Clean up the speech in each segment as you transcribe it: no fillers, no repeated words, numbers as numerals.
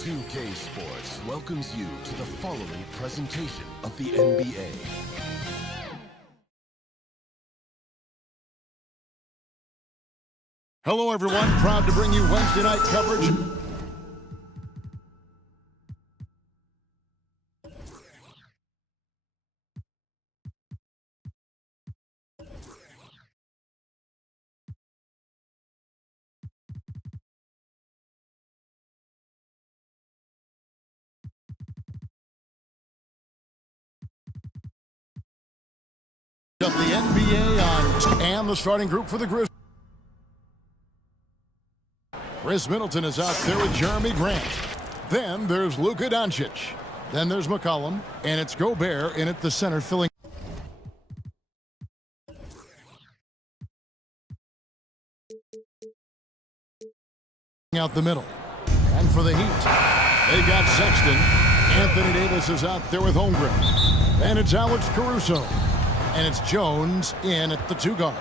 2K Sports welcomes you to the following presentation of the NBA. Hello, everyone. Proud to bring you Wednesday night coverage. Of the NBA and the starting group for the Grizzlies. Chris Middleton is out there with Jeremy Grant. Then there's Luka Doncic. Then there's McCollum, and it's Gobert in at the center filling out the middle. And for the Heat, they got Sexton. Anthony Davis is out there with Holmgren. And it's Alex Caruso. And it's Jones in at the two guard.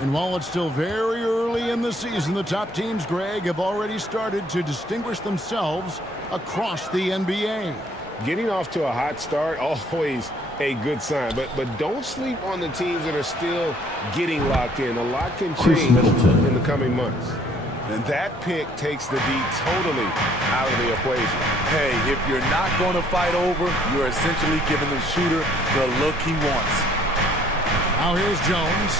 And while it's still very early in the season, the top teams, Greg, have already started to distinguish themselves across the NBA. Getting off to a hot start, always a good sign. But don't sleep on the teams that are still getting locked in. A lot can change in the coming months. And that pick takes the D totally out of the equation. Hey, if you're not going to fight over, you're essentially giving the shooter the look he wants. Now here's Jones.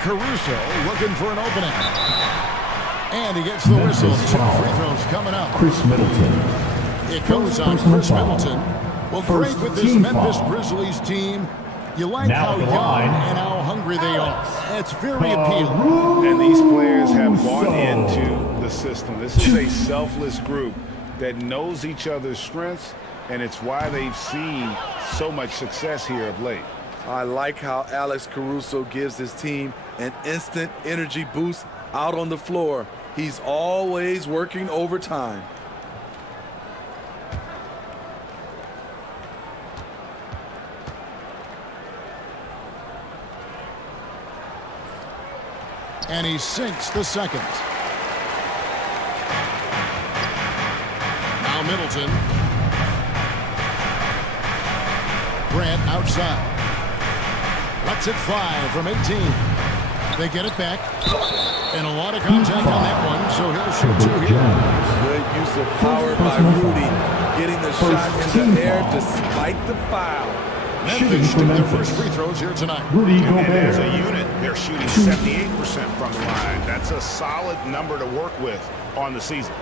Caruso looking for an opening. And he gets the whistle. Two free throws coming up. Chris Middleton. It goes on Chris Middleton. Well, great with this Memphis Grizzlies team. You like how young and how hungry they are. It's very appealing. And these players have bought into the system. This is a selfless group that knows each other's strengths, and it's why they've seen so much success here of late. I like how Alex Caruso gives his team an instant energy boost out on the floor. He's always working overtime. And he sinks the second. Now Middleton. Grant outside. Lets it fly from 18. They get it back. And a lot of contact on that one, so he'll shoot two here. Good use of power by Rudy, getting the shot in the air despite the foul. Memphis took their first free throws here tonight. And as a unit, they're shooting 78% from the line. That's a solid number to work with on the season.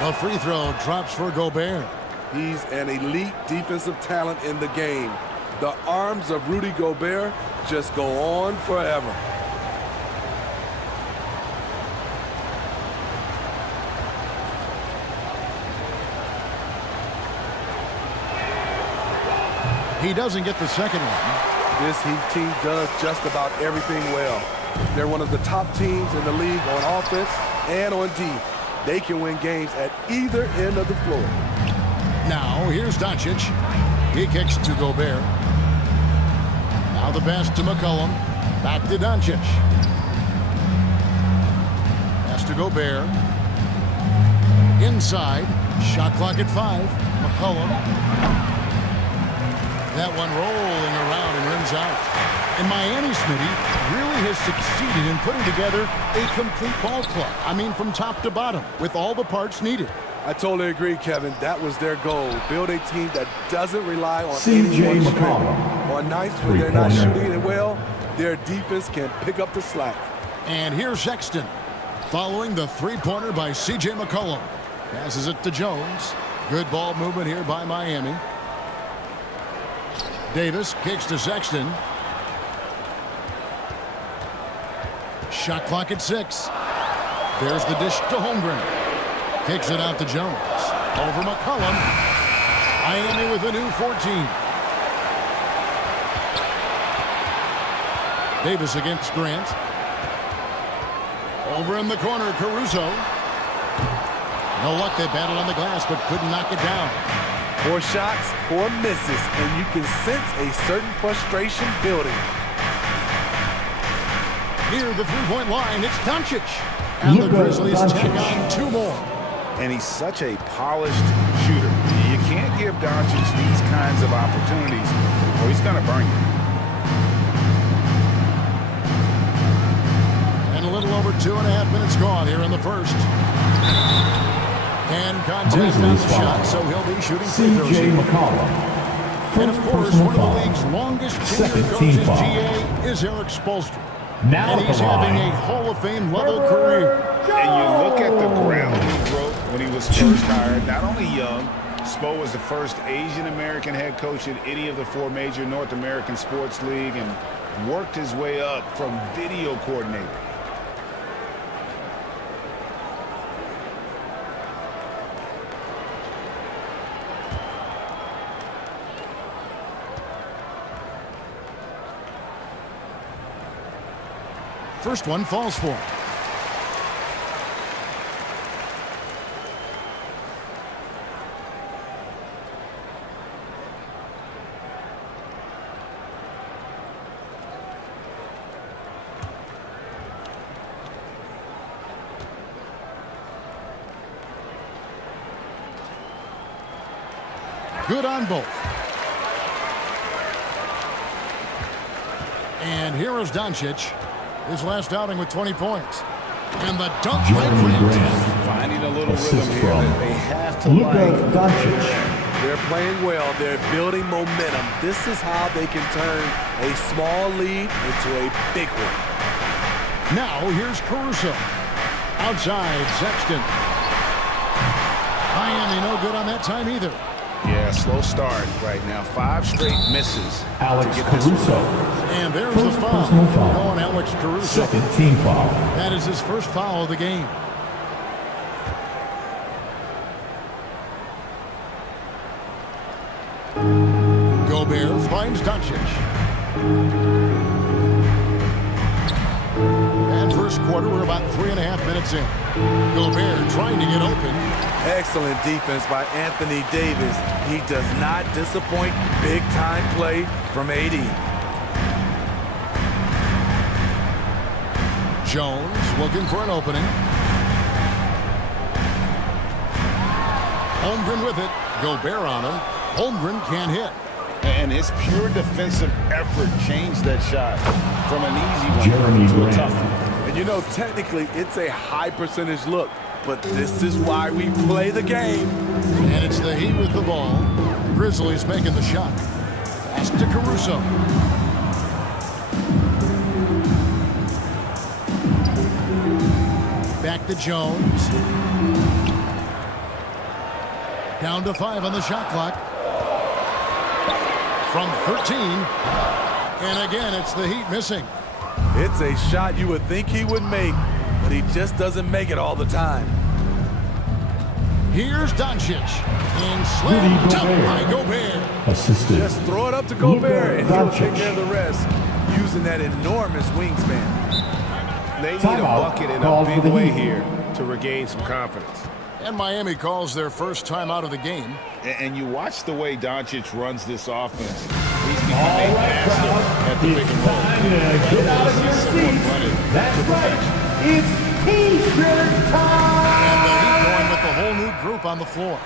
A free throw drops for Gobert. He's an elite defensive talent in the game. The arms of Rudy Gobert just go on forever. He doesn't get the second one. This Heat team does just about everything well. They're one of the top teams in the league on offense and on D. They can win games at either end of the floor. Now, here's Doncic. He kicks to Gobert. Now the pass to McCollum. Back to Doncic. Pass to Gobert. Inside. Shot clock at 5. McCollum. That one rolling around and rims out. And Miami, Smitty, really has succeeded in putting together a complete ball club. I mean, from top to bottom, with all the parts needed. I totally agree, Kevin. That was their goal. Build a team that doesn't rely on any one strength. On nights when they're not shooting it well, their defense can pick up the slack. And here's Sexton, following the three-pointer by C.J. McCollum. Passes it to Jones. Good ball movement here by Miami. Davis kicks to Sexton. Shot clock at 6. There's the dish to Holmgren. Kicks it out to Jones. Over McCollum. Miami with a new 14. Davis against Grant. Over in the corner, Caruso. No luck, they battled on the glass, but couldn't knock it down. 4 shots, 4 misses, and you can sense a certain frustration building. Near the three-point line, it's Doncic. And the Grizzlies take on 2 more. And he's such a polished shooter. You can't give Doncic these kinds of opportunities, or he's going to burn you. And a little over 2.5 minutes gone here in the first. And contact on the shot, so he'll be shooting free throws. CJ McCollum. And of course, one of the league's longest tenured coaches, GA, is Eric Spoelstra. Now and he's having a Hall of Fame level career. And you look at the ground he broke when he was first hired. Not only young, Spo was the first Asian-American head coach in any of the 4 major North American sports league and worked his way up from video coordinator. First one falls for him. Good on both. And here is Doncic. His last outing with 20 points. And the dunk by Grant. Finding a little rhythm here that they have to Luka Doncic. They're playing well. They're building momentum. This is how they can turn a small lead into a big one. Now here's Caruso. Outside, Sexton. Miami no good on that time either. Yeah, slow start right now. 5 straight misses. Alex Caruso. And there's First the foul. personal foul. Going Alex Caruso. Second team foul. That is his first foul of the game. Gobert finds Doncic. And first quarter, we're about 3.5 minutes in. Gobert trying to get open. Excellent defense by Anthony Davis. He does not disappoint. Big-time play from AD. Jones looking for an opening. Holmgren with it. Gobert on him. Holmgren can't hit. And his pure defensive effort changed that shot from an easy one Jeremy to a Grant. tough one. And you know, technically, it's a high percentage look. But this is why we play the game. And it's the Heat with the ball. Grizzlies making the shot. Pass to Caruso. Back to Jones. Down to 5 on the shot clock. From 13. And again, it's the Heat missing. It's a shot you would think he would make, but he just doesn't make it all the time. Here's Doncic. And slam dunk by Gobert. Assisted. Just throw it up to Gobert, and he'll take Doncic. care of the rest, using that enormous wingspan. They need a Timeout bucket in called a for big the way Heat. here to regain some confidence. And Miami calls their first time out of the game. And you watch the way Doncic runs this offense. He's become a master at the pick and roll. Get out of your seats. That's right. It's T-shirt time. And the Heat going with the whole new group on the floor.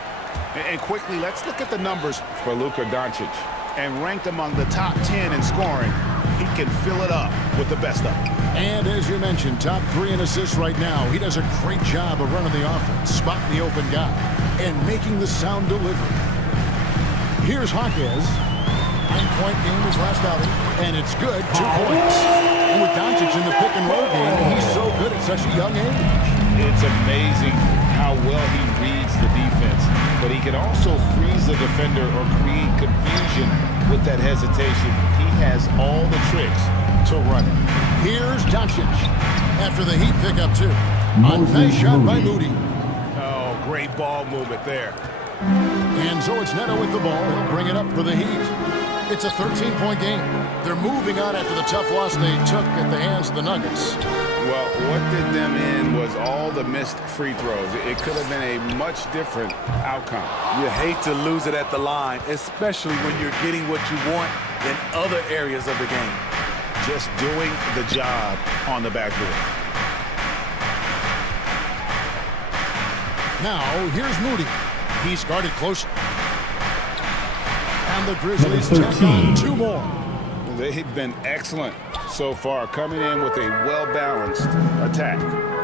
And quickly, let's look at the numbers for Luka Doncic. And ranked among the top 10 in scoring, he can fill it up with the best of them. And as you mentioned, top 3 in assists right now. He does a great job of running the offense, spotting the open guy, and making the sound delivery. Here's Hawkes. 9-point game his last outing, and it's good, 2 points. And with Doncic in the pick and roll game, he's so good at such a young age. It's amazing how well he reads the defense, but he can also freeze the defender or create confusion with that hesitation. He has all the tricks to run it. Here's Doncic after the Heat pick up 2. A nice shot by Moody. Oh, great ball movement there. And so it's Neto with the ball. He'll bring it up for the Heat. It's a 13-point game. They're moving on after the tough loss they took at the hands of the Nuggets. Well, what did them in was all the missed free throws. It could have been a much different outcome. You hate to lose it at the line, especially when you're getting what you want in other areas of the game. Just doing the job on the backboard. Now, here's Moody. He's guarded closely. And the Grizzlies tack on 2 more. They've been excellent so far, coming in with a well-balanced attack.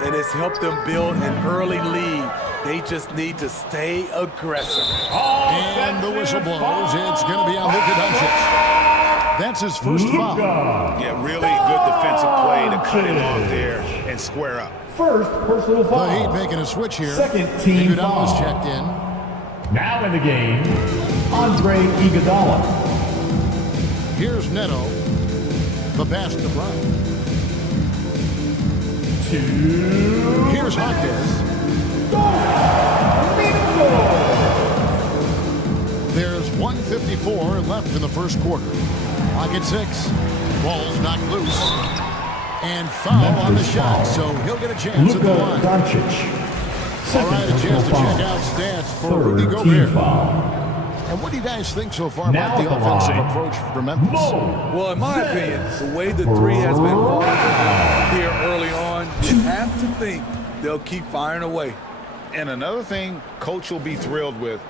And it's helped them build an early lead. They just need to stay aggressive. And the whistle blows. It's going to be on Luka Doncic. That's his first foul. Yeah, really good defensive play to cut him off there and square up. First personal foul. The Heat making a switch here. Second team foul. Iguodala's checked in. Now in the game, Andre Iguodala. Here's Neto. The pass to Brown. 2. Here's Hawkins. There's 1:54 left in the first quarter. Clock at 6. Ball's knocked loose. And foul on the shot, so he'll get a chance at the line. Doncic. All right, a chance to check out stats for Rudy Gobert. And what do you guys think so far about the offensive approach for Memphis? Well, in my opinion, the way the three has been falling here early on, you have to think they'll keep firing away. And another thing Coach will be thrilled with,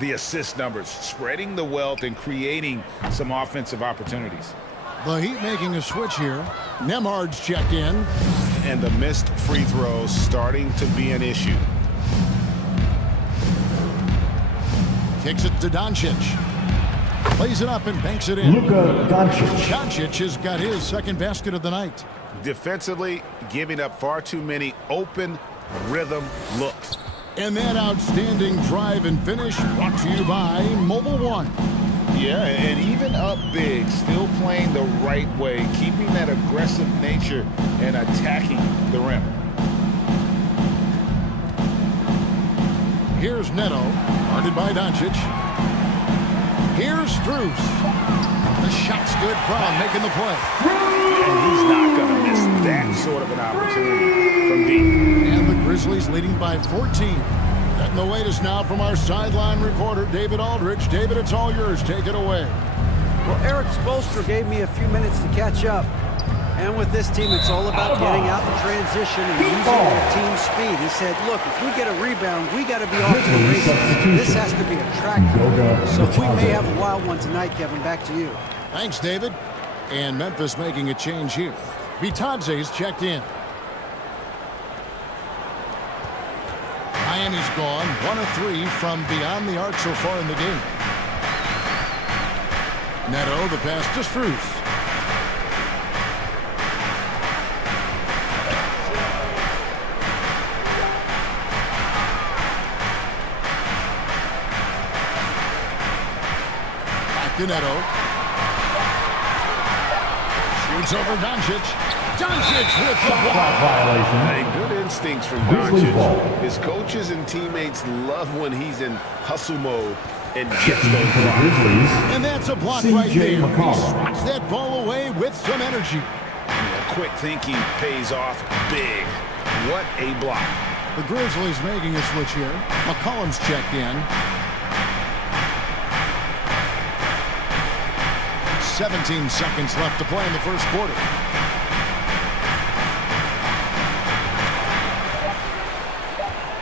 the assist numbers, spreading the wealth and creating some offensive opportunities. The Heat making a switch here. Nemhard's checked in. And the missed free throws starting to be an issue. Kicks it to Doncic. Plays it up and banks it in. Luka Doncic. Doncic has got his second basket of the night. Defensively, giving up far too many open rhythm looks. And that outstanding drive and finish brought to you by Mobile One. Yeah, and even up big, still playing the right way, keeping that aggressive nature and attacking the rim. Here's Neto, guarded by Doncic. Here's Strus. The shot's good. Brown making the play. And he's not going to miss that sort of an opportunity from deep. And the Grizzlies leading by 14. Getting the latest now from our sideline reporter, David Aldridge. David, it's all yours. Take it away. Well, Eric Spoelstra gave me a few minutes to catch up. And with this team, it's all about getting out in transition and using their team speed. He said, look, if we get a rebound, we got to be off to the races. This has to be a track. So we may have a wild one tonight, Kevin. Back to you. Thanks, David. And Memphis making a change here. Vitadze's checked in. Miami's gone 1 of 3 from beyond the arc so far in the game. Neto, the pass to Strus. Back to Neto. Shoots over Doncic. Doncic with the block. Violation. Hey, good instincts from Doncic. His coaches and teammates love when he's in hustle mode and gets those blocks. Grizzlies. And that's a block CJ right there. He McCollum. swats that ball away with some energy. Quick thinking pays off big. What a block. The Grizzlies making a switch here. McCollum's checked in. 17 seconds left to play in the first quarter.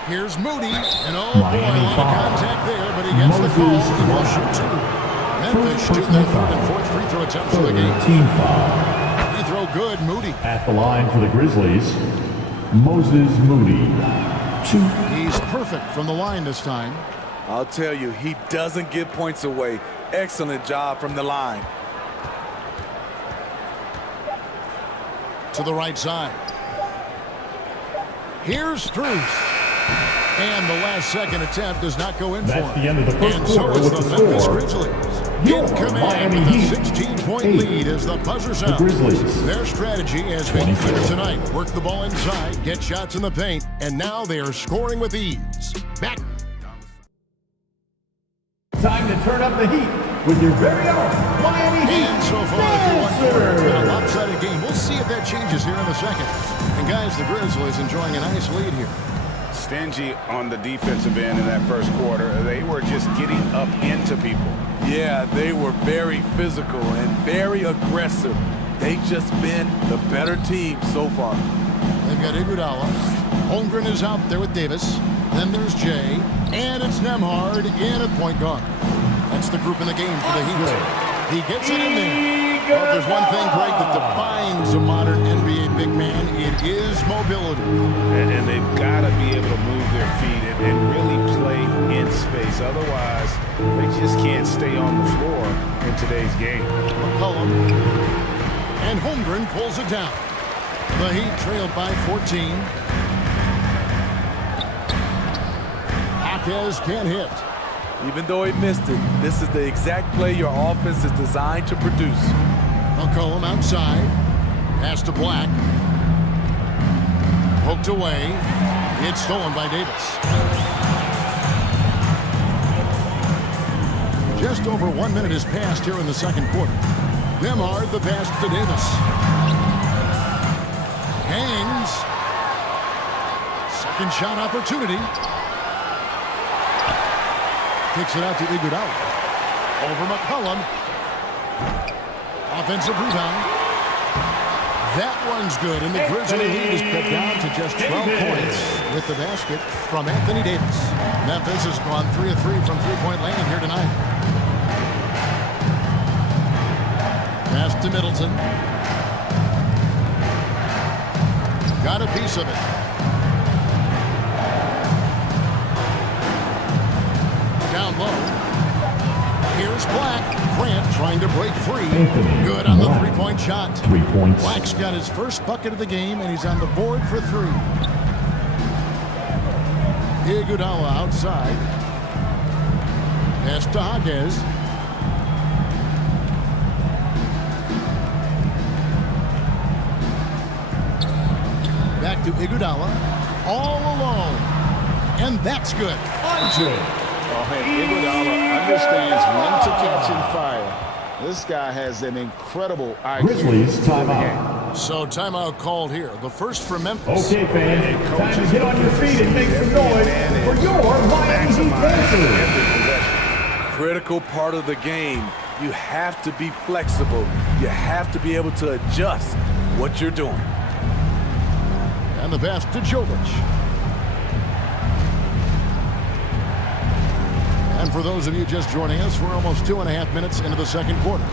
Here's Moody. And oh boy, a lot of contact there, but he gets the call. He will shoot 2. Memphis shooting their third and fourth free throw attempts of the game. Team foul. Free throw good, Moody. At the line for the Grizzlies, Moses Moody. 2. He's perfect from the line this time. I'll tell you, he doesn't give points away. Excellent job from the line. To the right side. Here's Strus. And the last second attempt does not go in for him. That's the end of the first and so quarter it's with the the Memphis score. Grizzlies Your in command Miami with a Heat, 16-point 8. lead as the buzzer sounds. The Grizzlies, Their strategy has been 24. clear tonight. Work the ball inside, get shots in the paint, and now they are scoring with ease. Back. Time to turn up the heat with your very own Miami And so far, through one quarter, it's been a lopsided game. We'll see if that changes here in a second. And guys, the Grizzlies enjoying a nice lead here. Stingy on the defensive end in that first quarter. They were just getting up into people. Yeah, they were very physical and very aggressive. They've just been the better team so far. They've got Iguodala. Holmgren is out there with Davis. Then there's Jay. And it's Nembhard in at point guard. That's the group in the game for the Heat. He gets it in there. Well, if there's one thing, Greg, that defines a modern NBA big man, it is mobility. And they've got to be able to move their feet and really play in space. Otherwise, they just can't stay on the floor in today's game. McCollum. And Holmgren pulls it down. The Heat trailed by 14. Hawkes can't hit. Even though he missed it, this is the exact play your offense is designed to produce. McCollum outside. Pass to Black. Poked away. It's stolen by Davis. Just over 1 minute has passed here in the second quarter. Nembhard the pass to Davis. Hangs. Second shot opportunity. Kicks it out to Iguodala. Over McCollum. Offensive rebound. That one's good, and the Grizzly lead is cut down to just 12 points with the basket from Anthony Davis. Memphis has gone 3 of 3 from three-point land here tonight. Pass to Middleton. Got a piece of it. Down low. Here's Black. Grant trying to break free. Good on the three-point shot. 3 points. Black's got his first bucket of the game, and he's on the board for 3. Iguodala outside. Pass to Hawkes. Back to Iguodala. All alone. And that's good. Oh, hey, Iguodala understands when to catch and fire. This guy has an incredible IQ. Grizzlies timeout. So timeout called here. The first for Memphis. Okay, fans, time to get on your feet and make some noise for your Miami Heat Panthers. Critical part of the game. You have to be flexible. You have to be able to adjust what you're doing. And the pass to Jovic. And for those of you just joining us, we're almost 2.5 minutes into the second quarter.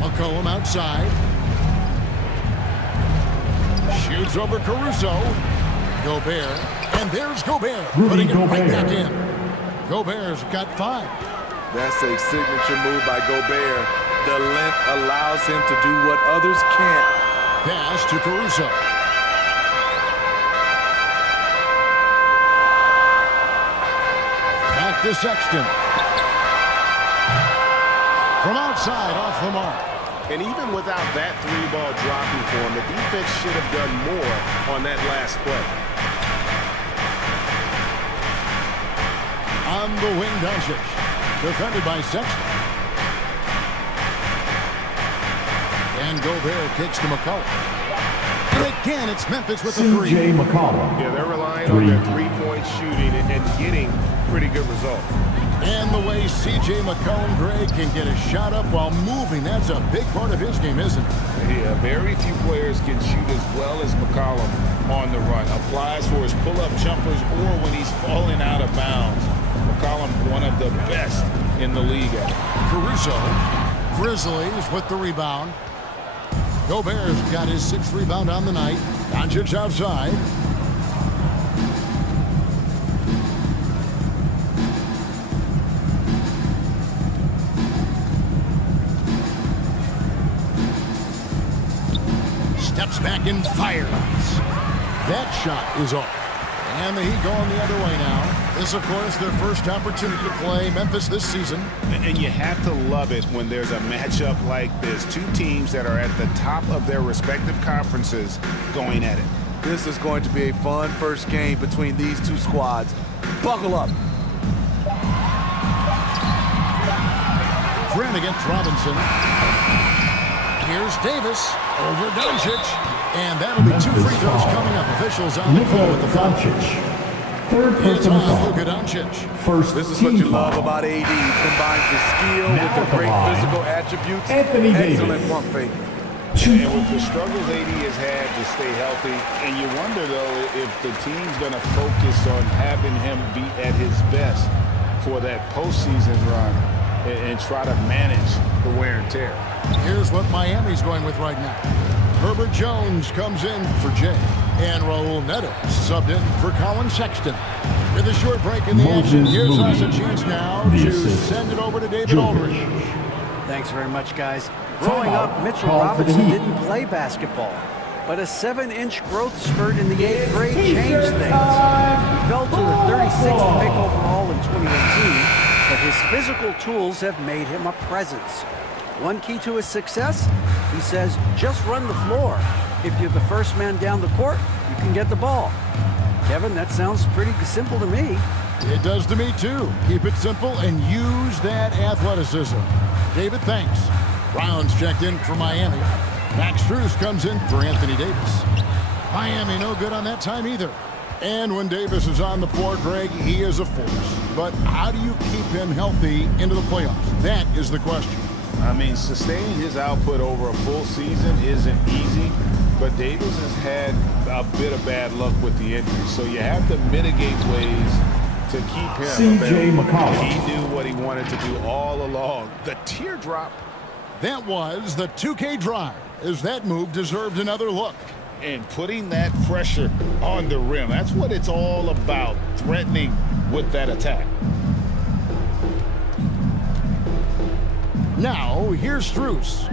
McCollum outside. Shoots over Caruso. Gobert. And there's Gobert. Putting it right back in. Gobert's got 5. That's a signature move by Gobert. The length allows him to do what others can't. Pass to Caruso. Back to Sexton. From outside, off the mark. And even without that 3-ball dropping for him, the defense should have done more on that last play. On the wing, Doncic. Defended by Sexton. And Gobert kicks to McCollum. And again, it's Memphis with the 3. C.J. McCollum. Yeah, they're relying on their three-point shooting and getting pretty good results. And the way C.J. McCollum, Greg, can get a shot up while moving, that's a big part of his game, isn't it? Yeah, very few players can shoot as well as McCollum on the run. Applies for his pull-up jumpers or when he's falling out of bounds. McCollum, one of the best in the league at it. Caruso. Grizzlies with the rebound. Gobert's got his 6th rebound on the night. Doncic outside. Steps back and fires. That shot is off. And the Heat going the other way now. This, of course, their first opportunity to play Memphis this season. And you have to love it when there's a matchup like this. Two teams that are at the top of their respective conferences going at it. This is going to be a fun first game between these two squads. Buckle up. Grant against Robinson. Here's Davis over Doncic. And that'll be 2 free throws coming up. Officials on the call with the foul. Third personal foul. Luka Doncic. First This is team what you foul. love about AD. Combines the skill Now with at the the great line, physical attributes. Anthony Excellent Davis. pump fake. And with the struggles AD has had to stay healthy, and you wonder, though, if the team's going to focus on having him be at his best for that postseason run and try to manage the wear and tear. Here's what Miami's going with right now. Herbert Jones comes in for Jay. And Raul Neto subbed in for Colin Sexton. With a short break in the action, here's us a chance now to send it over to David Aldridge. Thanks very much, guys. Growing up, Mitchell Robinson didn't play basketball, but a 7-inch growth spurt in the 8th grade changed things. He fell to the 36th pick overall in 2018, but his physical tools have made him a presence. One key to his success, he says, just run the floor. If you're the first man down the court, you can get the ball. Kevin, that sounds pretty simple to me. It does to me, too. Keep it simple and use that athleticism. David, thanks. Brown's checked in for Miami. Max Strus comes in for Anthony Davis. Miami no good on that time either. And when Davis is on the floor, Greg, he is a force. But how do you keep him healthy into the playoffs? That is the question. I mean, sustaining his output over a full season isn't easy, but Davis has had a bit of bad luck with the injury, so you have to mitigate ways to keep him available. He knew what he wanted to do all along. The teardrop. That was the 2K drive, as that move deserved another look. And putting that pressure on the rim, that's what it's all about, threatening with that attack. Now, here's Strus.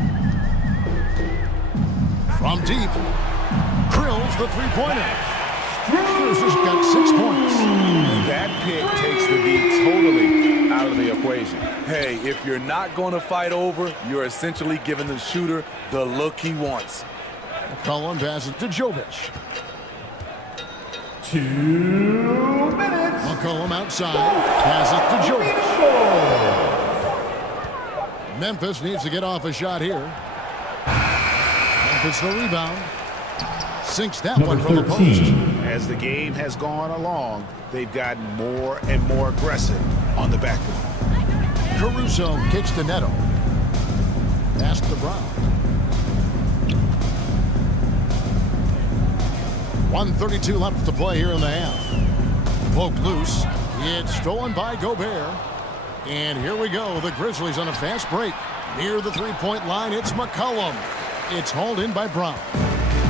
From deep, Krill's the three-pointer. Strus has got 6 points. That pick takes the D totally out of the equation. Hey, if you're not going to fight over, you're essentially giving the shooter the look he wants. McCollum passes to Jovic. 2 minutes. McCollum outside, passes to Jovic. Memphis needs to get off a shot here. Memphis the rebound. Sinks that one from the post. As the game has gone along, they've gotten more and more aggressive on the backboard. Caruso kicks to Neto. Pass to Brown. 1:32 left to play here in the half. Poked loose. It's stolen by Gobert. And here we go. The Grizzlies on a fast break. Near the three-point line, it's McCollum. It's hauled in by Brown.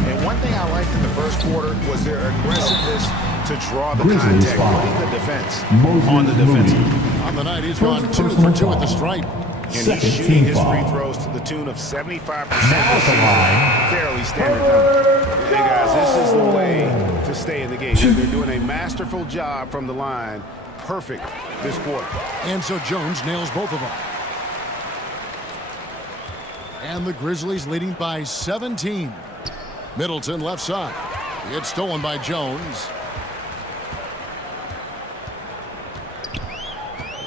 And one thing I liked in the first quarter was their aggressiveness to draw the contact, putting the defense on the defensive. On the night, he's gone 2 for 2 at the stripe. And he's shooting his free throws to the tune of 75% this season. Fairly standard number. Hey, guys, this is the way to stay in the game. They're doing a masterful job from the line. Perfect this quarter. And so Jones nails both of them. And the Grizzlies leading by 17. Middleton left side. It's stolen by Jones.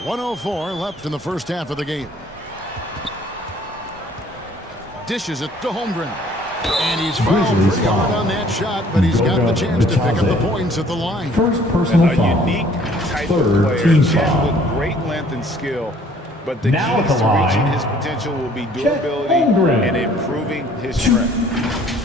1:04 left in the first half of the game. Dishes it to Holmgren. And he's fouled pretty hard on that shot, but he's got the chance to pick up the points at the line. First personal foul. A unique type of player, Chet with great length and skill. But the keys to reaching his potential will be durability and improving his strength.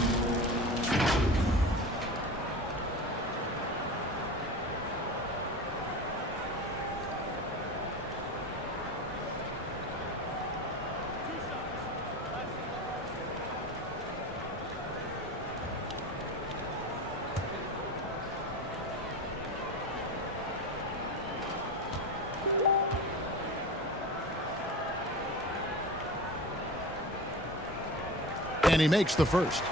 And he makes the first.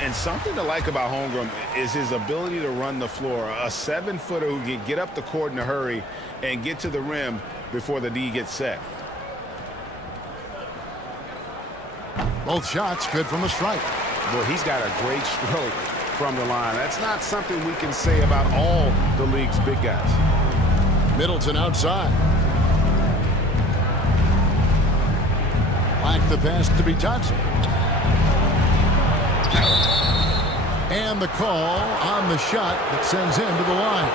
And something to like about Holmgren is his ability to run the floor. A 7-footer who can get up the court in a hurry and get to the rim before the D gets set. Both shots good from the stripe. Well, he's got a great stroke from the line. That's not something we can say about all the league's big guys. Middleton outside. Back the pass to Bitadze. And the call on the shot that sends him to the line.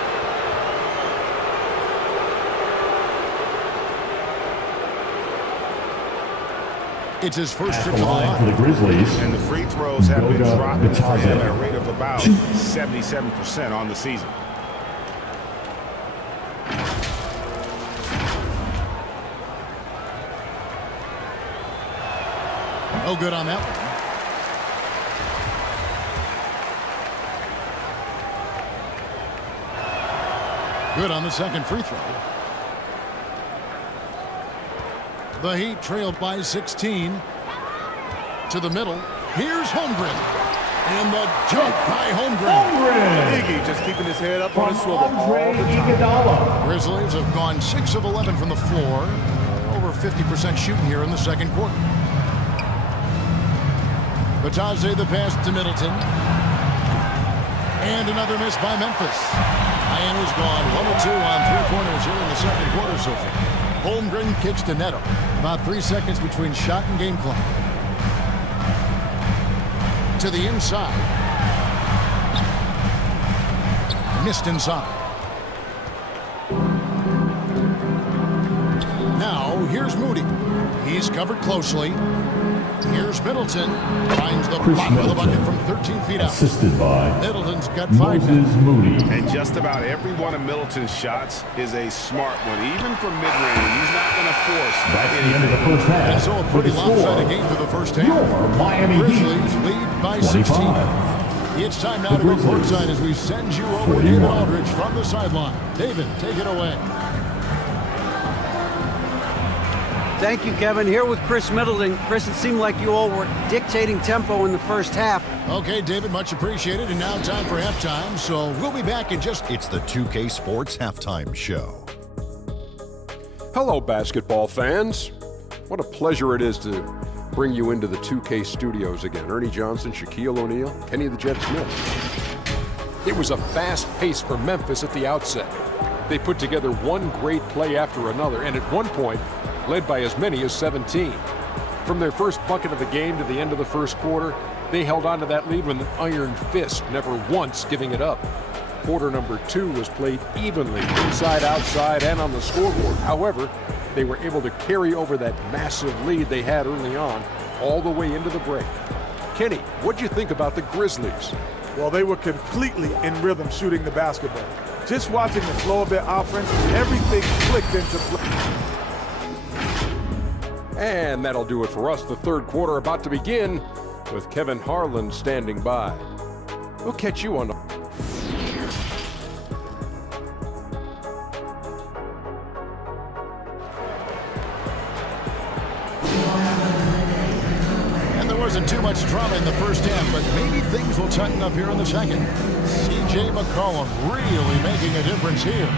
It's his first trip to the line for the Grizzlies. And the free throws have been dropping for him at a rate of about 77% on the season. No good on that one. Good on the second free throw. The Heat trailed by 16. To the middle. Here's Holmgren. And the jump by Holmgren. Iggy just keeping his head up on his swivel all Andre the time. Iguodala. Grizzlies have gone 6 of 11 from the floor. Over 50% shooting here in the second quarter. Bitadze the pass to Middleton. And another miss by Memphis. Miami's gone 1 of 2 on 3-pointers here in the second quarter so far. Holmgren kicks to Neto. About 3 seconds between shot and game clock. To the inside. Missed inside. Now, here's Moody. He's covered closely. Here's Middleton. Finds the bottom of the bucket from 13 feet out. Assisted by Middleton's got 5 now. Moses Moody. And just about every one of Middleton's shots is a smart one. Even from mid-range, he's not going to force That's the anything. end of the first half. And so a pretty lopsided game for the first half. Your Miami Grizzlies Heat, lead by 16. 25. It's time now to go courtside as we send you over to 41. David Aldridge from the sideline. David, take it away. Thank you, Kevin. Here with Chris Middleton. Chris, it seemed like you all were dictating tempo in the first half. Okay, David, much appreciated. And now time for halftime. So we'll be back in just... It's the 2K Sports Halftime Show. Hello, basketball fans. What a pleasure it is to bring you into the 2K studios again. Ernie Johnson, Shaquille O'Neal, Kenny the Jet Smith. It was a fast pace for Memphis at the outset. They put together one great play after another, and at one point, led by as many as 17. From their first bucket of the game to the end of the first quarter, they held on to that lead with an iron fist, never once giving it up. Quarter number 2 was played evenly, inside, outside, and on the scoreboard. However, they were able to carry over that massive lead they had early on, all the way into the break. Kenny, what'd you think about the Grizzlies? Well, they were completely in rhythm shooting the basketball. Just watching the flow of their offense, everything clicked into place. And that'll do it for us. The third quarter about to begin with Kevin Harlan standing by. We'll catch you on the... And there wasn't too much drama in the first half, but maybe things will tighten up here in the second. C.J. McCollum really making a difference here.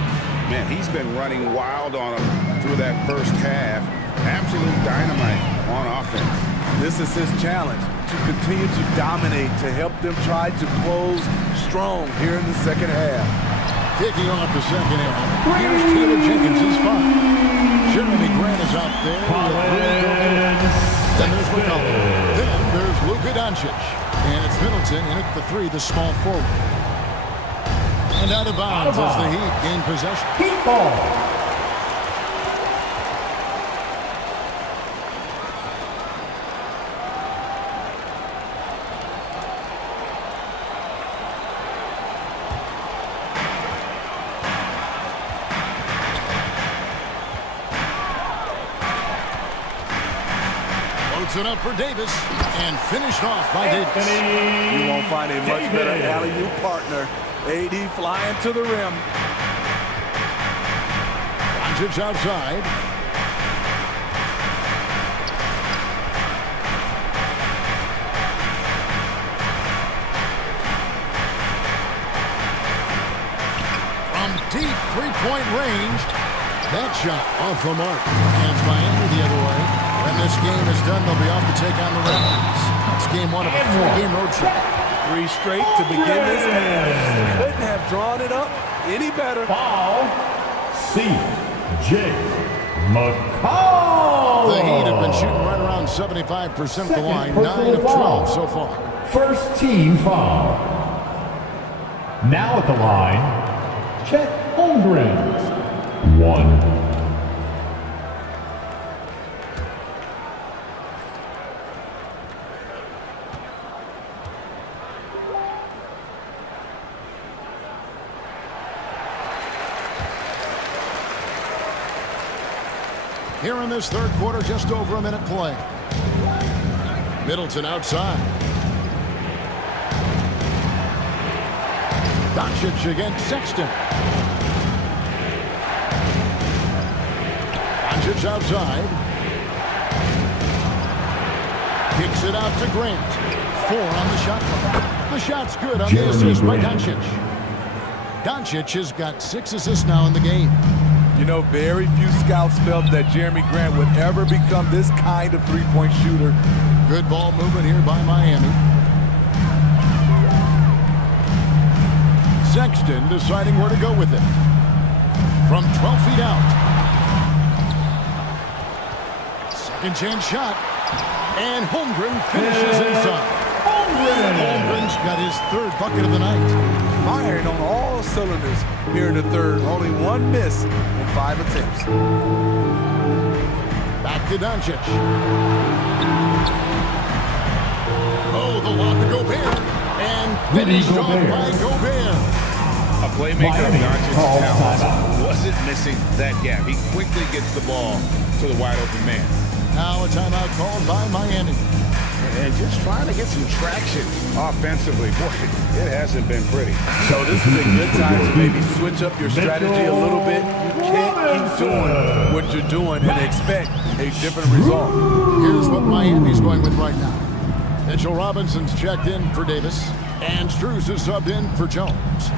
Man, he's been running wild on him through that first half. Absolute dynamite on offense. This is his challenge, to continue to dominate, to help them try to close strong here in the second half. Kicking off the second half. Here's Taylor Jenkins, his 5. Jeremy Grant is out there. Then there's McCollum. Then there's Luka Doncic. And it's Middleton in at the 3, the small forward. And out of bounds as the Heat gain possession. Heat ball. It up for Davis and finished off by Davis. You won't find a much better alley-oop partner. AD flying to the rim. Doncic outside. From deep three-point range, that shot off the mark. And it's Miami the other way. When this game is done, they'll be off to take on the Raptors. It's game 1 of a 3-game road trip. 3 straight to begin this game. Couldn't have drawn it up any better. Foul. C.J. McCollum. The Heat have been shooting right around 75% of the line, 9 of 12 so far. First team foul. Now at the line, Chet Holmgren. 1. Here in this third quarter, just over a minute play. Middleton outside. Doncic against Sexton. Doncic outside. Kicks it out to Grant. 4 on the shot clock. The shot's good on the assist by Doncic. Doncic has got 6 assists now in the game. You know, very few scouts felt that Jeremy Grant would ever become this kind of three-point shooter. Good ball movement here by Miami. Sexton deciding where to go with it. From 12 feet out. Second chance shot. And Holmgren finishes inside. Holmgren's got his third bucket of the night. Firing on all cylinders here in the third. Only 1 miss in 5 attempts. Back to Doncic. Oh, the lob to Gobert. And finished off by Gobert. A playmaker of Doncic's talent wasn't missing that gap. He quickly gets the ball to the wide open man. Now a timeout called by Miami. And just trying to get some traction offensively. Boy, it hasn't been pretty. So this is a good time to maybe switch up your strategy a little bit. You can't keep doing what you're doing and expect a different result. Here's what Miami's going with right now. Mitchell Robinson's checked in for Davis. And Strus is subbed in for Jones.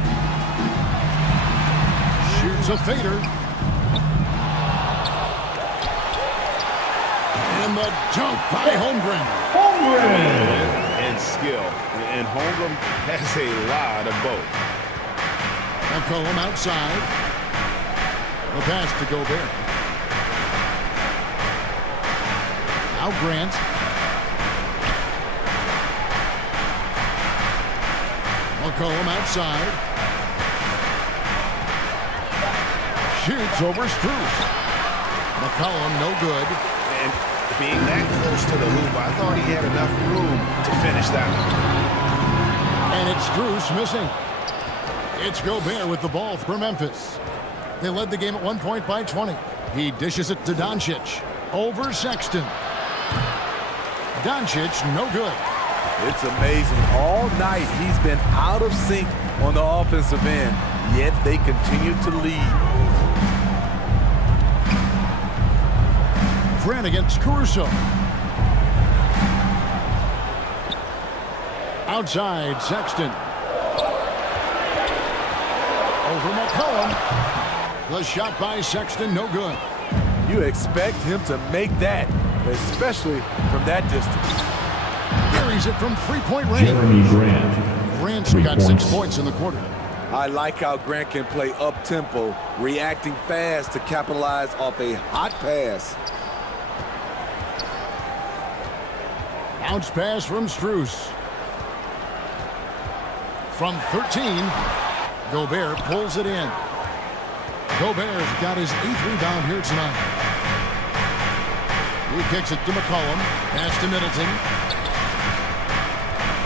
Shoots a fader. And the dunk by Holmgren. And skill. And Holmgren has a lot of both. McCollum outside. The pass to Gobert. Now Grant. McCollum outside. Shoots over Strus. McCollum no good. And being that close to the hoop, I thought he had enough room to finish that one. And it's Strus missing. It's Gobert with the ball for Memphis. They led the game at 1 point by 20. He dishes it to Doncic. Over Sexton. Doncic, no good. It's amazing. All night he's been out of sync on the offensive end, yet they continue to lead. Grant against Caruso. Outside, Sexton. Over McCollum. The shot by Sexton, no good. You expect him to make that, especially from that distance. Carries it from three-point range. Jeremy Grant. Grant's got 6 points in the quarter. I like how Grant can play up-tempo, reacting fast to capitalize off a hot pass. Bounce pass from Strus. From 13, Gobert pulls it in. Gobert's got his 8th rebound here tonight. He kicks it to McCollum. Pass to Middleton.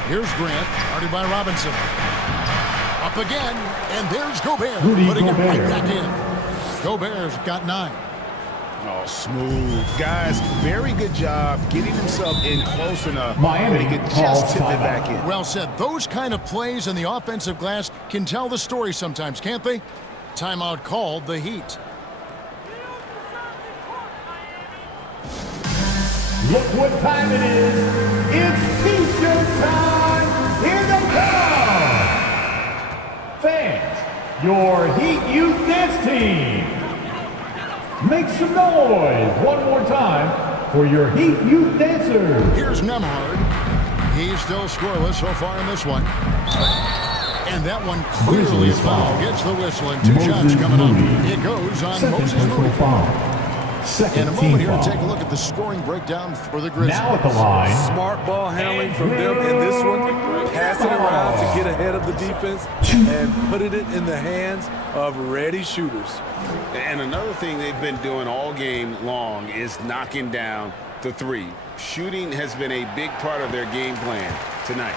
Here's Grant, guarded by Robinson. Up again, and there's Gobert, putting it right back in. Gobert's got 9. Oh, smooth. Guys, very good job getting himself in close enough that he could just tip it back in. Well said. Those kind of plays in the offensive glass can tell the story sometimes, can't they? Timeout called, the Heat. Look what time it is. It's T-shirt time. Here they come. Fans, your Heat Youth Dance Team. Make some noise one more time for your Heat Youth Dancers. Here's Nemhard. He's still scoreless so far in this one. And that one clearly a foul. Gets the whistle and 2 shots coming up. It goes on Moses Moody. In a moment here, take a look at the scoring breakdown for the Grizzlies. Now at the line. Smart ball handling from them in this one. Passing around to get ahead of the defense and putting it in the hands of ready shooters. And another thing they've been doing all game long is knocking down the three. Shooting has been a big part of their game plan tonight.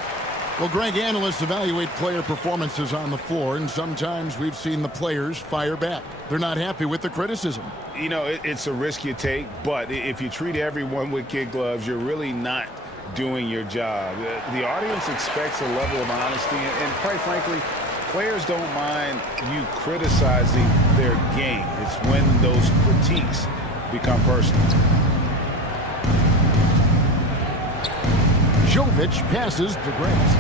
Well, Greg, analysts evaluate player performances on the floor, and sometimes we've seen the players fire back. They're not happy with the criticism. You know, it's a risk you take, but if you treat everyone with kid gloves, you're really not doing your job. The audience expects a level of honesty, and quite frankly, players don't mind you criticizing their game. It's when those critiques become personal. Jovic passes to Grant.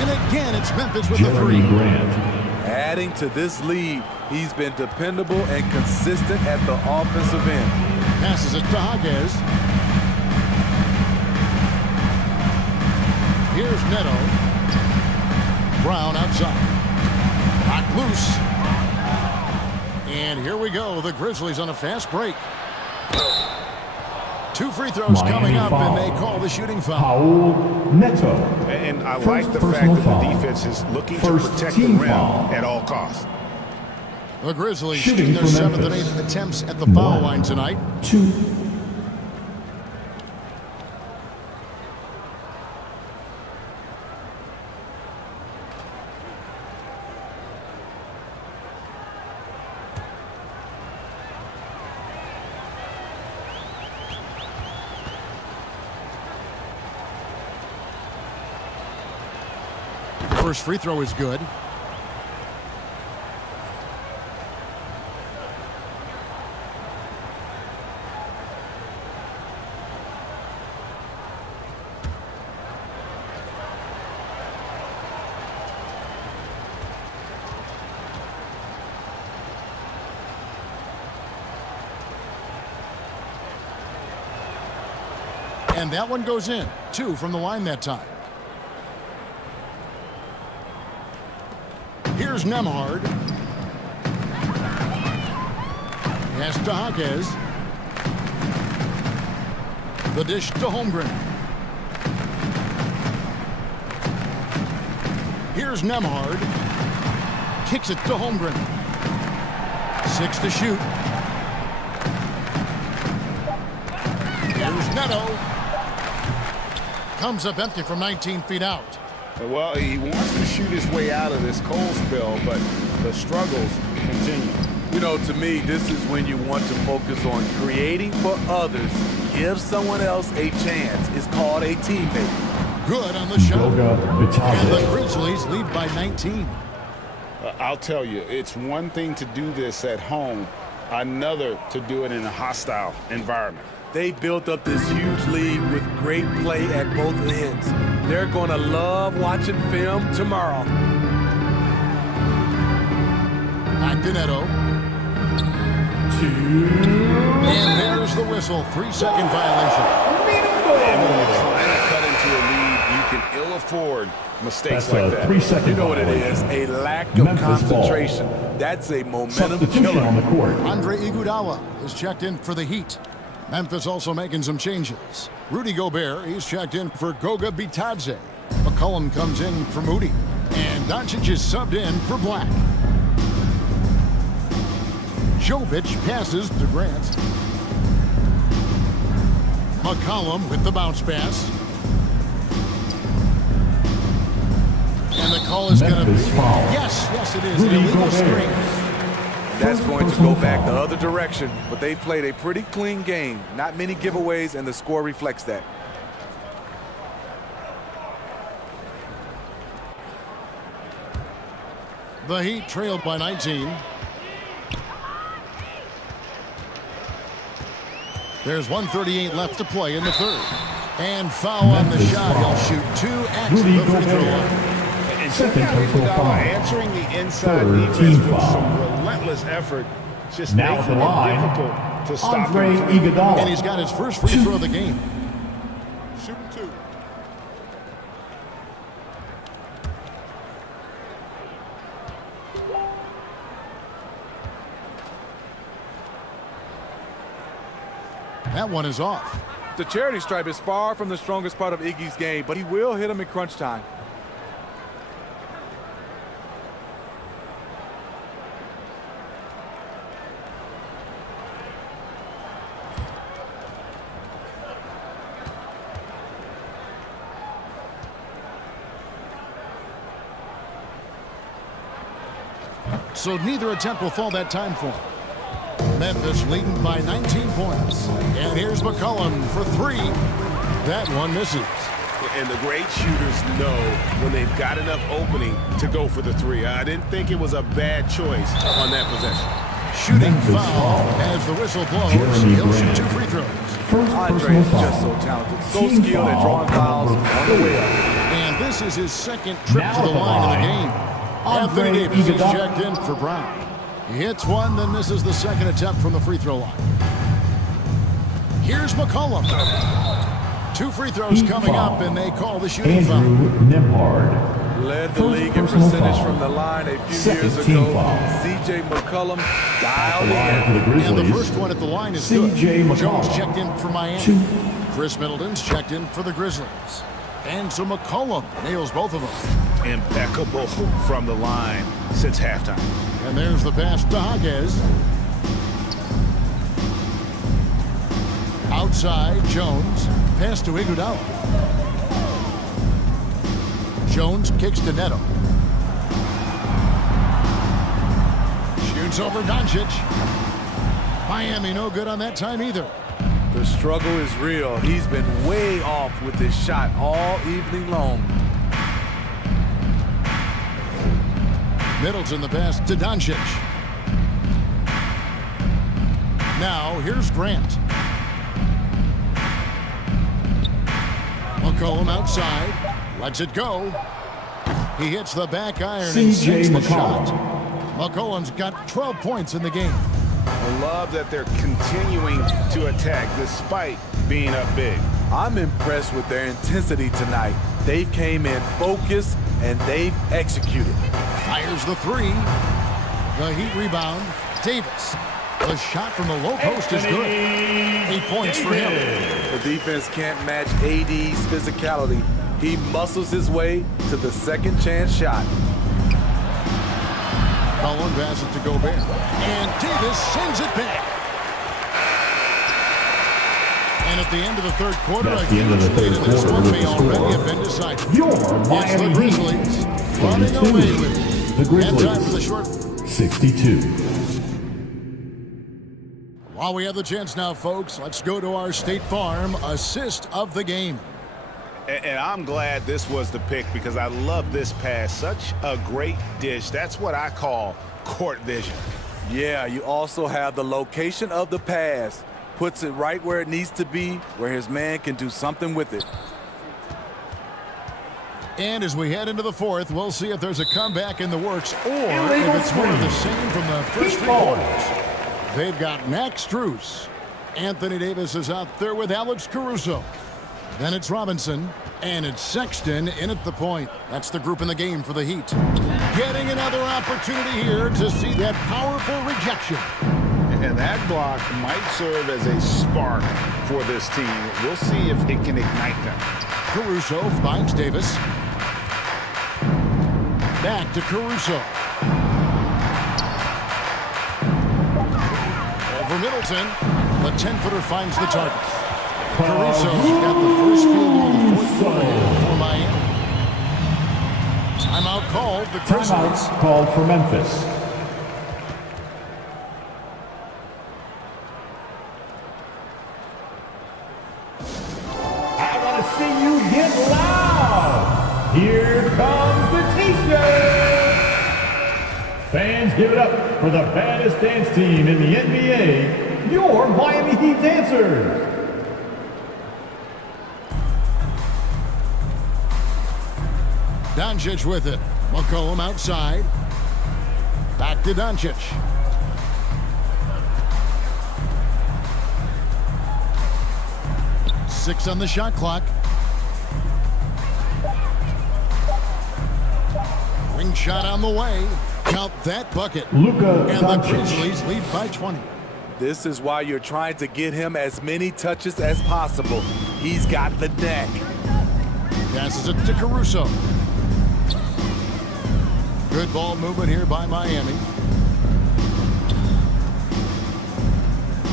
And again, it's Memphis with Jeremy the three. Grant. Adding to this lead, he's been dependable and consistent at the offensive end. Passes it to Hagez. Here's Neto. Brown outside. Knocked loose. And here we go. The Grizzlies on a fast break. 2 free throws Miami coming up, foul. and they call the shooting foul. Paul Neto. And I First like the fact personal that foul. the defense is looking to First protect the team rim foul. at all costs. The Grizzlies Shooting shooting their for 7th and Memphis. 8th attempts at the foul 1, line tonight. 2. First free throw is good. And that one goes in. 2 from the line that time. Here's Nemhard. Pass to Hawkes. The dish to Holmgren. Here's Nemhard. Kicks it to Holmgren. 6 to shoot. Here's Neto. Comes up empty from 19 feet out. Well, he wants to shoot his way out of this cold spell, but the struggles continue. You know, to me, this is when you want to focus on creating for others. Give someone else a chance. It's called a teammate. Good on the shot. Goga And the Bitadze. Grizzlies lead by 19. I'll tell you, it's one thing to do this at home, another to do it in a hostile environment. They built up this huge lead with great play at both ends. They're going to love watching film tomorrow. Back to Neto. 2. And there's the whistle. 3-second violation. And when you're trying to cut into a lead, you can ill afford mistakes That's like a that. 3-second You know what it is, a lack of Memphis ball. concentration. That's a momentum Substitution killer. on the court. Andre Iguodala is checked in for the Heat. Memphis also making some changes. Rudy Gobert, he's checked in for Goga Bitadze. McCollum comes in for Moody. And Doncic is subbed in for Black. Jovic passes to Grant. McCollum with the bounce pass. And the call is going to be... Memphis foul. Yes, it is. Rudy Illegal Gobert. screen. That's First going to personal go back the foul. other direction, but they played a pretty clean game. Not many giveaways, and the score reflects that. The Heat trailed by 19. There's 1:38 left to play in the third. And foul on the Memphis shot. foul. He'll shoot 2 at Rudy the free throw Gobert. line. And Second check out personal Iguodala foul. answering the inside Third defense team with foul. some relentless effort, just Now at making the it line, difficult to stop Andre him. Iguodala. And he's got his first free throw of the game. Shooting 2. That one is off. The charity stripe is far from the strongest part of Iggy's game, but he will hit him in crunch time. So neither attempt will fall that time for him. Memphis leading by 19 points. And here's McCollum for three. That one misses. And the great shooters know when they've got enough opening to go for the three. I didn't think it was a bad choice on that possession. Shooting foul as the whistle blows. He'll shoot 2 free throws. Andre is just so talented, so skilled at drawing fouls on the way up. And this is his second trip to the line in the game. Anthony Davis is checked in for Brown. He hits one, then misses the second attempt from the free throw line. Here's McCollum. 2 free throws coming up, and they call the shooting foul. Nimhard. Led the league in percentage from the line a few years ago. C.J. McCollum dialed in. And the first one at the line is good. Jones checked in for Miami. Chris Middleton's checked in for the Grizzlies. And so McCollum nails both of them. Impeccable from the line since halftime. And there's the pass to Hodges. Outside, Jones. Pass to Iguodala. Jones kicks to Neto. Shoots over Doncic. Miami no good on that time either. The struggle is real. He's been way off with his shot all evening long. Middleton the pass to Doncic. Now here's Grant. McCollum outside. Lets it go. He hits the back iron and sinks the shot. McCollum's got 12 points in the game. I love that they're continuing to attack despite being up big. I'm impressed with their intensity tonight. They came in focused and they've executed. Fires the three. The Heat rebound. Davis. The shot from the low post is good. 8 points for him. The defense can't match AD's physicality. He muscles his way to the second chance shot. Cullen passes to Gobert. And Davis sends it back. And at the end of the third quarter, a huge lead in this one may already have been decided. It's the Grizzlies running away with it. The Grizzlies. And time for the short 62. While we have the chance now, folks, let's go to our State Farm assist of the game. And I'm glad this was the pick because I love this pass. Such a great dish. That's what I call court vision. Yeah, you also have the location of the pass. Puts it right where it needs to be, where his man can do something with it. And as we head into the fourth, we'll see if there's a comeback in the works or if it's more of the same from the first 3 quarters. They've got Max Strus. Anthony Davis is out there with Alex Caruso. Then it's Robinson, and it's Sexton in at the point. That's the group in the game for the Heat. Getting another opportunity here to see that powerful rejection. And that block might serve as a spark for this team. We'll see if it can ignite them. Caruso finds Davis. Back to Caruso. Over Middleton. The 10-footer finds the target. Caruso's got the first field goal of the fourth quarter for Miami. Timeout called. The Grizzlies. Timeout called for Memphis. I want to see you get loud. Here comes the T-shirt. Fans, give it up for the baddest dance team in the NBA, your Miami Heat Dancers. Doncic with it. McCollum outside. Back to Doncic. Six on the shot clock. Ring shot on the way. Count that bucket. Luka and Doncic. the Grizzlies lead by 20. This is why you're trying to get him as many touches as possible. He's got the neck. Passes it to Caruso. Good ball movement here by Miami.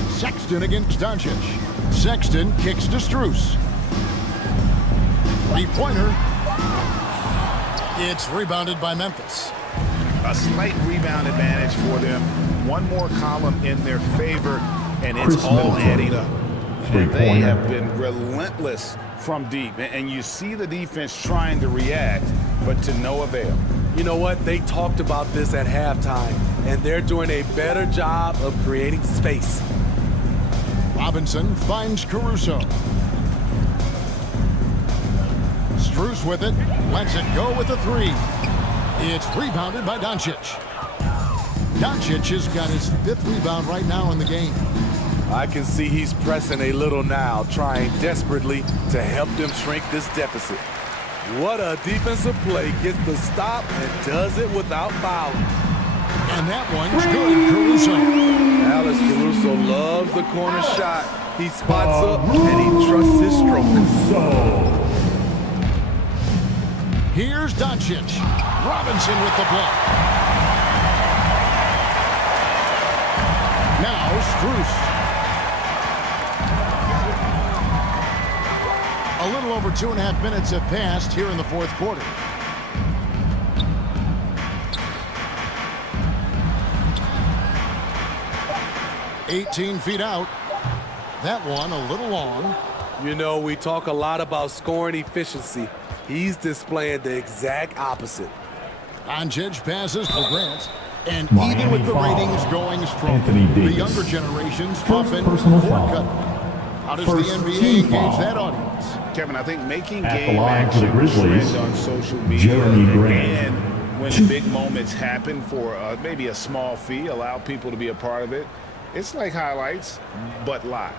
Sexton against Doncic. Sexton kicks to Strus. Three-pointer. It's rebounded by Memphis. A slight rebound advantage for them. One more column in their favor, and it's all adding up. And they have been relentless from deep. And you see the defense trying to react, but to no avail. You know what? They talked about this at halftime, and they're doing a better job of creating space. Robinson finds Caruso. Strus with it. Lets it go with a three. It's rebounded by Doncic. Doncic has got his 5th rebound right now in the game. I can see he's pressing a little now, trying desperately to help them shrink this deficit. What a defensive play. Gets the stop and does it without fouling. And that one's good, Caruso. Alex Caruso loves the corner shot. He spots up and he trusts his stroke. Here's Doncic. Robinson with the block. Now Strus. A little over 2.5 minutes have passed here in the 4th quarter. "18 feet out." That one a little long. You know, we talk a lot about scoring efficiency. He's displaying the exact opposite. Doncic passes to Grant. And Miami even with the foul. ratings going strong, Anthony the Davis. younger generation's First often personal cord foul. cut. How does First the NBA team engage foul. that audience? Kevin, I think making At the game line for the action Grizzlies, trend on social media Jeremy Grant. and when big moments happen for maybe a small fee, allow people to be a part of it. It's like highlights, but live.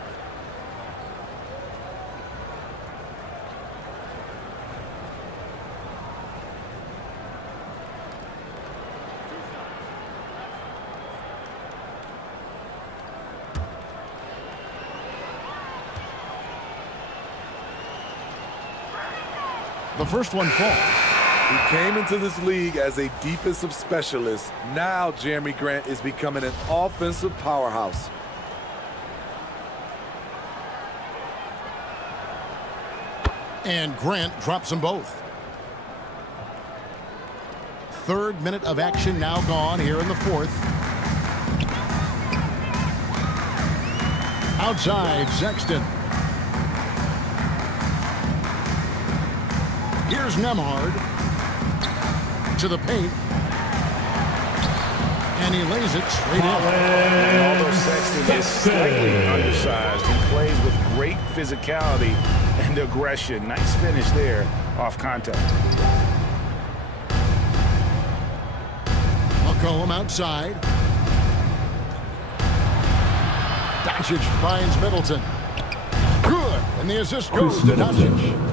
The first one falls. He came into this league as a defensive specialist. Now Jeremy Grant is becoming an offensive powerhouse. And Grant drops them both. 3rd minute of action now gone here in the 4th. Outside, Sexton. Here's Nembhard to the paint. And he lays it straight in. And although Sexton is slightly undersized, he plays with great physicality and aggression. Nice finish there off contact. McCollum outside. Doncic finds Middleton. Good. And the assist goes to Doncic.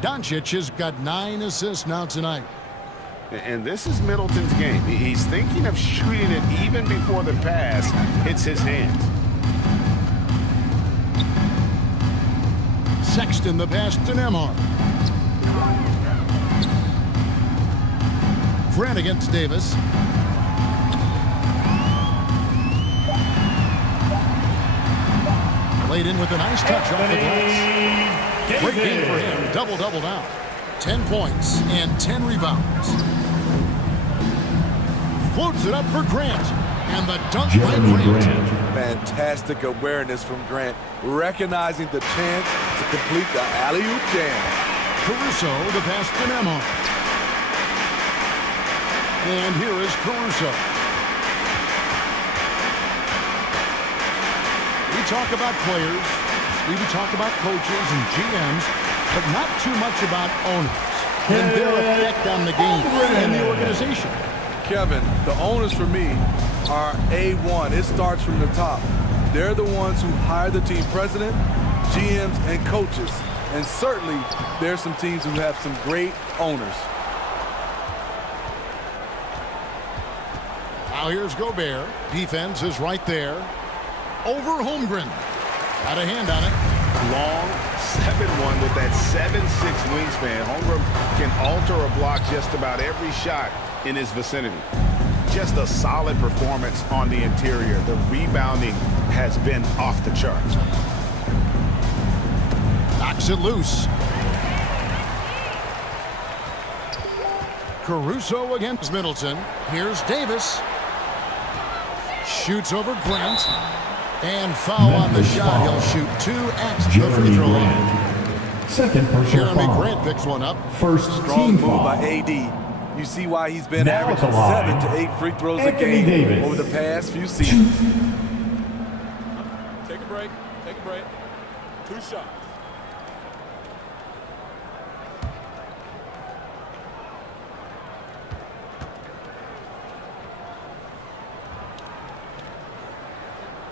Doncic has got 9 assists now tonight. And this is Middleton's game. He's thinking of shooting it even before the pass hits his hands. Sexton the pass to Nembhard. Grant against Davis. Played in with a nice touch off the glass. Great game for him. Double-double now. 10 points and 10 rebounds. Floats it up for Grant. And the dunk by Grant. Fantastic awareness from Grant, recognizing the chance to complete the alley-oop jam. Caruso the pass to Nembhard. And here is Caruso. We talk about players, we talk about coaches and GMs, but not too much about owners and their effect on the game and the organization. Kevin, the owners for me are A1. It starts from the top. They're the ones who hire the team president, GMs, and coaches. And certainly, there's some teams who have some great owners. Now here's Gobert. Defense is right there. over Holmgren. Got a hand on it. Long 7-1 with that 7'6" wingspan. Holmgren can alter a block just about every shot in his vicinity. Just a solid performance on the interior. The rebounding has been off the charts. Knocks it loose. Caruso against Middleton. Here's Davis. Shoots over Grant. And foul on the shot. He'll shoot 2 at the free throw line. Second personal Jeremy foul. Grant picks one up. First Strong team move foul. by AD. You see why he's been Now at the averaging line, 7 to 8 free throws a Anthony game Davis. over the past few seasons. Take a break. Take a break. 2 shots.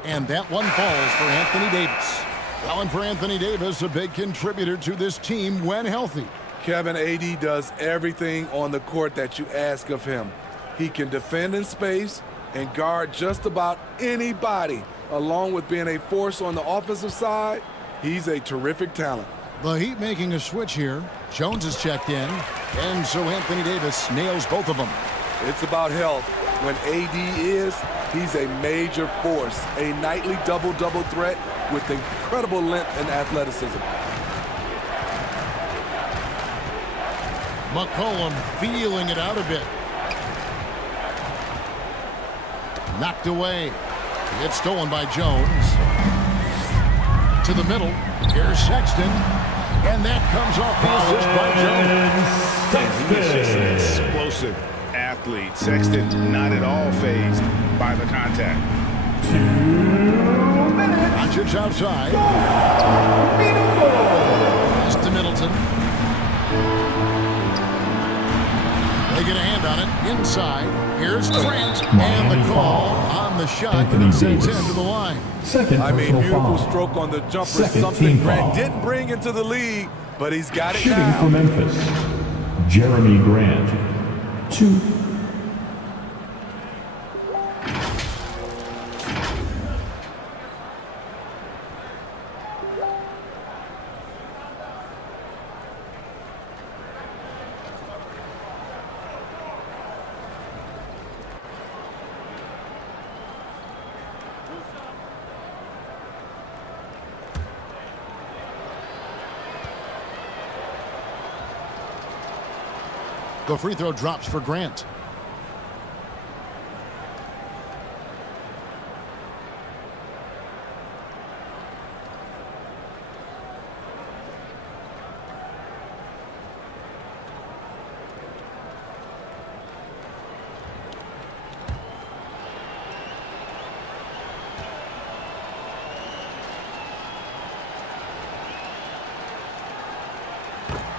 And that one falls for Anthony Davis. Well, and for Anthony Davis, a big contributor to this team when healthy. Kevin, AD does everything on the court that you ask of him. He can defend in space and guard just about anybody. Along with being a force on the offensive side, he's a terrific talent. The Heat making a switch here. Jones is checked in. And so Anthony Davis nails both of them. It's about health. When AD is, he's a major force, a nightly double-double threat with incredible length and athleticism. McCollum feeling it out a bit. Knocked away. It's stolen by Jones. To the middle. Here's Sexton. And that comes off the assist by Jones. He's just an explosive athlete. Sexton not at all phased by the contact. 2 minutes. Doncic outside. Pass to Middleton. They get a hand on it. Inside. Here's Grant. And the call on the shot. Anthony Sends Davis. into the line. Second personal beautiful foul. stroke on the jumper. Second Something team Grant foul. didn't bring into the league, but he's got it Shooting now. for Memphis, Jeremy Grant. 2. The free throw drops for Grant.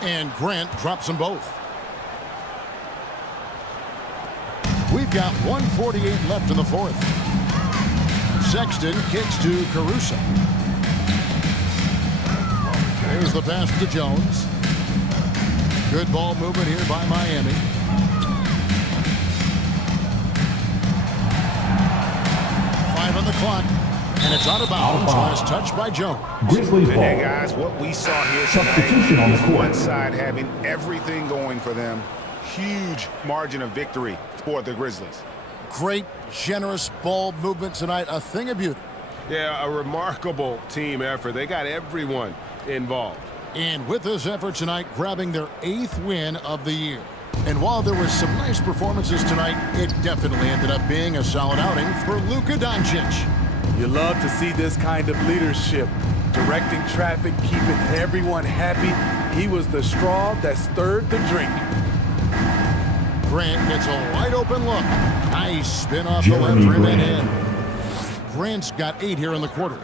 And Grant drops them both. We've got 1:48 left in the fourth. Sexton kicks to Caruso. There's the pass to Jones. Good ball movement here by Miami. Five on the clock, and it's out of bounds. Last touch by Jones. Grizzlies ball. And guys, what we saw here Substitution tonight on the is court. one side having everything going for them. Huge margin of victory for the Grizzlies. Great, generous ball movement tonight. A thing of beauty. Yeah, a remarkable team effort. They got everyone involved. And with this effort tonight, grabbing their 8th win of the year. And while there were some nice performances tonight, it definitely ended up being a solid outing for Luka Doncic. You love to see this kind of leadership, directing traffic, keeping everyone happy. He was the straw that stirred the drink. Grant gets a wide open look. Nice spin off the Jeremy left rim and Grant. in. Grant's got 8 here in the quarter.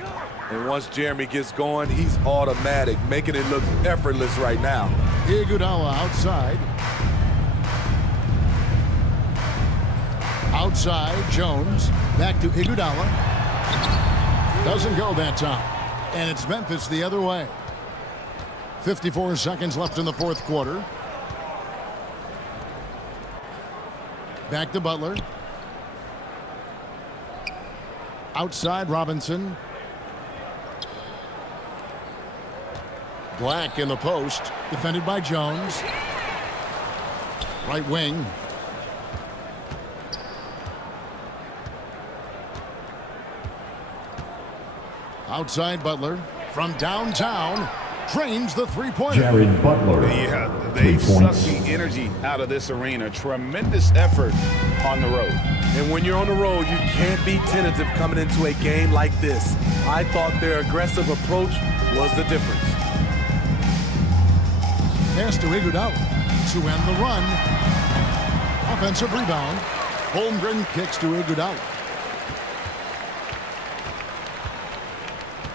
And once Jeremy gets going, he's automatic, making it look effortless right now. Iguodala outside. Outside, Jones. Back to Iguodala. Doesn't go that time. And it's Memphis the other way. 54 seconds left in the fourth quarter. Back to Butler. Outside Robinson. Black in the post. Defended by Jones. Right wing. Outside Butler. From downtown. Drains the three-pointer. Jared Butler. Yeah, they suck the energy out of this arena. Tremendous effort on the road. And when you're on the road, you can't be tentative coming into a game like this. I thought their aggressive approach was the difference. Pass to Iguodala to end the run. Offensive rebound. Holmgren kicks to Iguodala.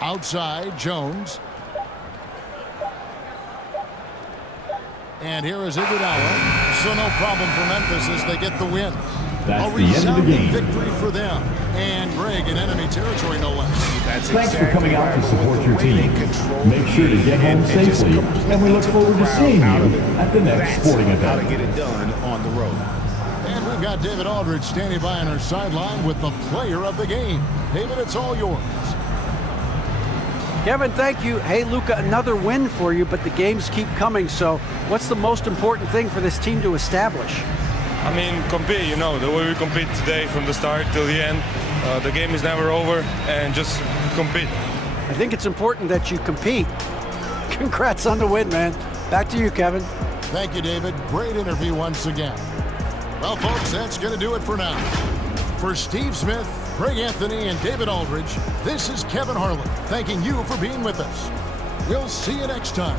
Outside, Jones. And here is Iguodala. So no problem for Memphis as they get the win. That's a the end of the resounding game. victory for them. And Greg in enemy territory, no less. Thanks for coming out to support your team. Make sure to get home safely, and we look forward to seeing you at the next sporting How event. to get it done on the road. And we've got David Aldridge standing by on our sideline with the player of the game. David, it's all yours. Kevin, thank you. Hey, Luka, another win for you, but the games keep coming. So what's the most important thing for this team to establish? I mean, compete, you know, the way we compete today from the start till the end. The game is never over, and just compete. I think it's important that you compete. Congrats on the win, man. Back to you, Kevin. Thank you, David. Great interview once again. Well, folks, that's going to do it for now. For Steve Smith, Greg Anthony, and David Aldridge, this is Kevin Harlan thanking you for being with us. We'll see you next time.